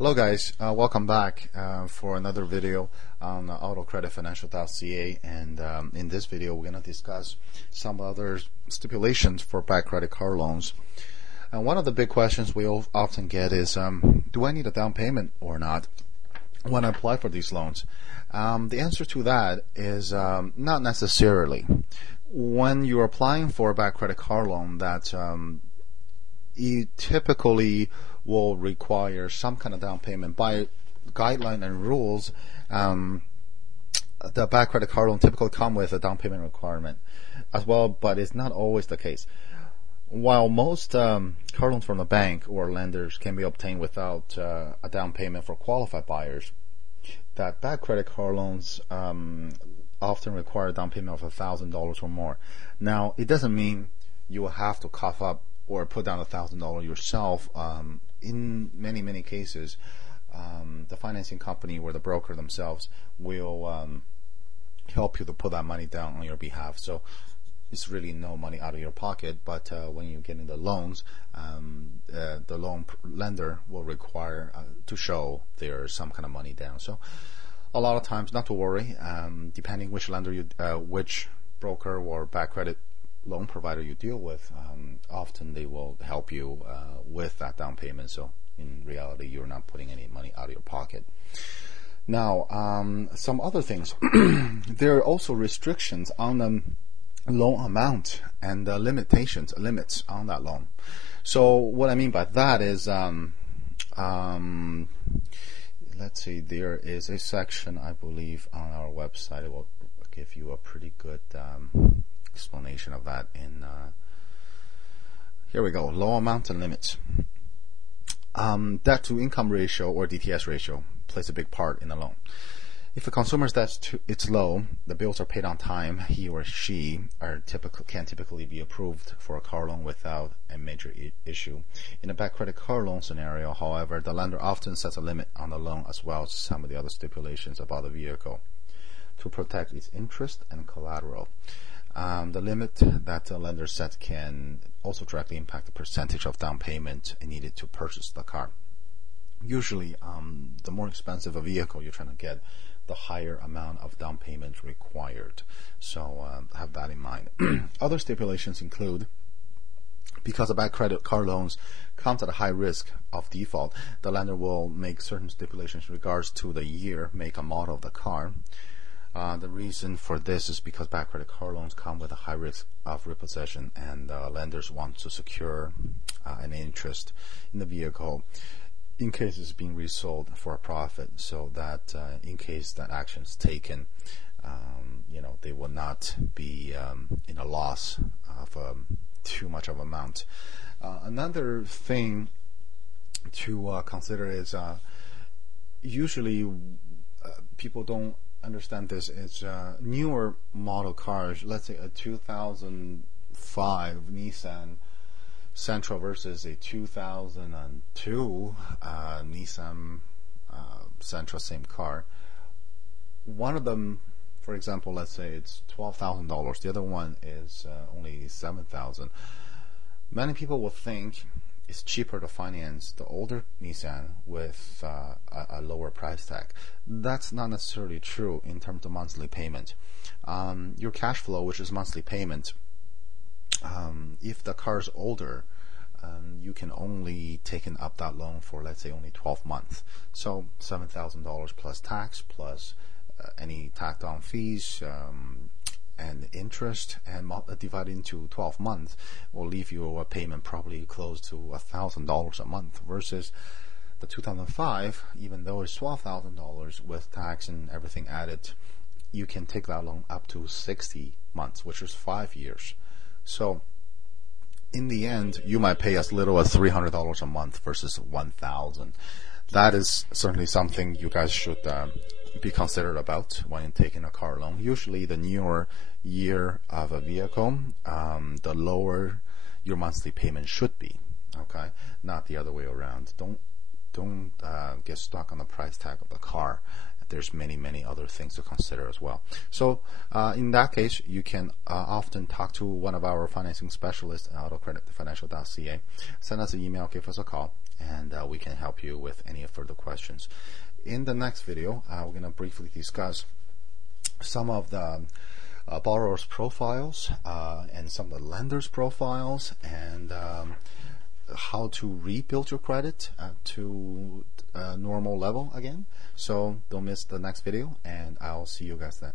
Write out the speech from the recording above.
Hello guys, welcome back for another video on autocreditfinancial.ca, and in this video we're going to discuss some other stipulations for bad credit card loans. And one of the big questions we often get is, do I need a down payment or not when I apply for these loans? The answer to that is not necessarily. When you're applying for a bad credit card loan, that you typically will require some kind of down payment. By guideline and rules, the bad credit card loan typically come with a down payment requirement as well, but it's not always the case. While most card loans from the bank or lenders can be obtained without a down payment for qualified buyers, that bad credit card loans often require a down payment of $1,000 or more. Now, it doesn't mean you will have to cough up or put down $1,000 yourself. In many cases, the financing company or the broker themselves will help you to put that money down on your behalf. So it's really no money out of your pocket, but when you get into loans, the loan lender will require to show there's some kind of money down. So a lot of times, not to worry, depending which lender which broker or bad credit loan provider you deal with, often they will help you with that down payment. So in reality, you're not putting any money out of your pocket. Now, some other things. There are also restrictions on the loan amount and limits on that loan. So what I mean by that is, let's see, there is a section, I believe, on our website. It will give you a pretty good explanation of that. In here we go, loan amount and limits. Debt to income ratio, or DTS ratio, plays a big part in a loan. If a consumer's debt it's low, the bills are paid on time, he or she can typically be approved for a car loan without a major issue. In a bad credit card loan scenario, however, the lender often sets a limit on the loan as well as some of the other stipulations about the vehicle to protect its interest and collateral. The limit that the lender sets can also directly impact the percentage of down payment needed to purchase the car. Usually, the more expensive a vehicle you're trying to get, the higher amount of down payment required. So have that in mind. Other stipulations include, because a bad credit card loans comes at a high risk of default, the lender will make certain stipulations in regards to the year, make, and model of the car. The reason for this is because bad credit card loans come with a high risk of repossession, and lenders want to secure an interest in the vehicle in case it's being resold for a profit, so that in case that action is taken, they will not be in a loss of too much of amount. Another thing to consider is usually people don't understand this. It's newer model cars, let's say a 2005 Nissan Sentra versus a 2002 Nissan Sentra, same car. One of them, for example, let's say it's $12,000. The other one is only $7,000. Many people will think it's cheaper to finance the older Nissan with a lower price tag. That's not necessarily true in terms of monthly payment. Your cash flow, which is monthly payment, if the car is older, you can only take up that loan for, let's say, only 12 months. So $7,000 plus tax, plus any tacked on fees and interest, and divided into 12 months will leave you a payment probably close to $1,000 a month, versus the 2005, even though it's $12,000 with tax and everything added, you can take that loan up to 60 months, which is 5 years. So in the end, you might pay as little as $300 a month versus $1,000. That is certainly something you guys should be considerate about when taking a car loan. Usually, the newer year of a vehicle, the lower your monthly payment should be. Okay, not the other way around. Don't get stuck on the price tag of the car. There's many other things to consider as well. So in that case, you can often talk to one of our financing specialists at autocreditfinancial.ca. Send us an email, give us a call, and we can help you with any further questions. In the next video, we're going to briefly discuss some of the borrowers' profiles and some of the lenders' profiles, and how to rebuild your credit to a normal level again. So don't miss the next video, and I'll see you guys then.